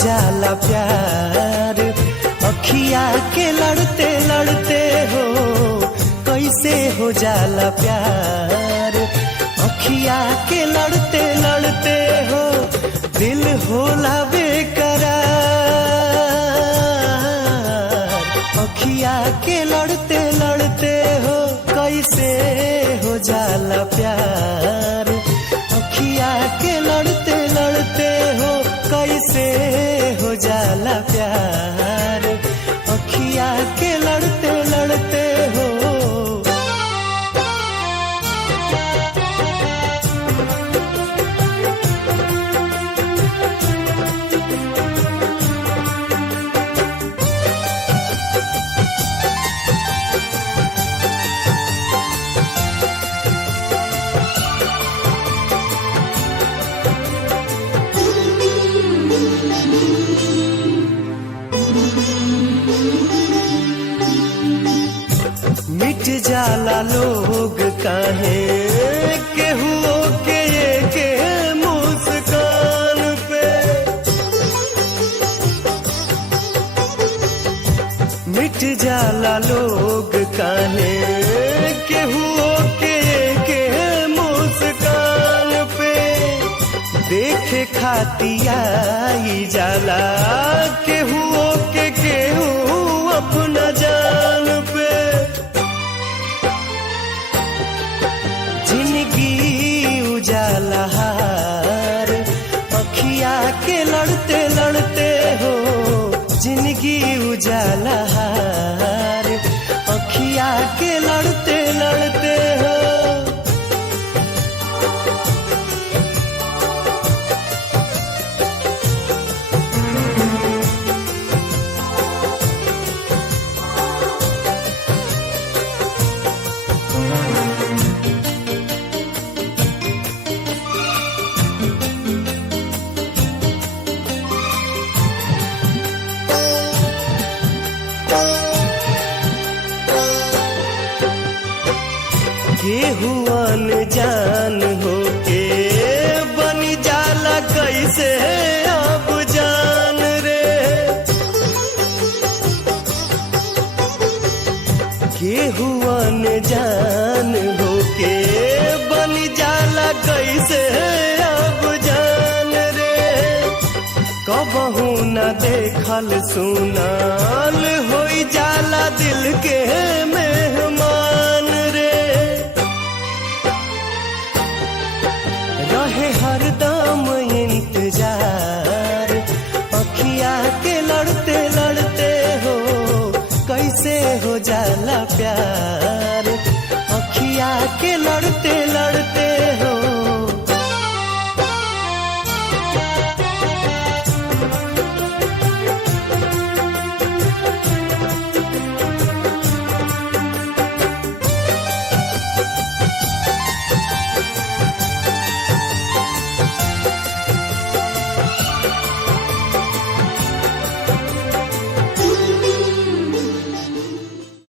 जाला प्यार, अखिया के लड़ते लड़ते हो कैसे हो जाला प्यार, अखिया के लड़ते लड़ते हो दिल होला बेकरार, अखिया के लड़ते लड़ते हो कैसे हो जाला प्यार, अखिया के लड़ते लड़ते हो कैसे हो जाला प्यार, अखिया के लड़ते लड़ते हो। मिट जाला लोग काहे केहू के के मुस्कान पे, मिट जाला लोग काहे केहू के मुस्कान पे, देखे खातियाई जाला केहू के केहू अपना जान पे, जिंदगी उजाला हार, अखिया के लड़ते लड़ते हो जिंदगी उजाला हार, अखिया के लड़ते लड़ते हो। केहू अनजान होके बन जाला कैसे अब जान रे, केहू अनजान होके बन जाला कैसे अब जान रे, कबहू न देखल सुनाल होई जाला दिल के मेहमान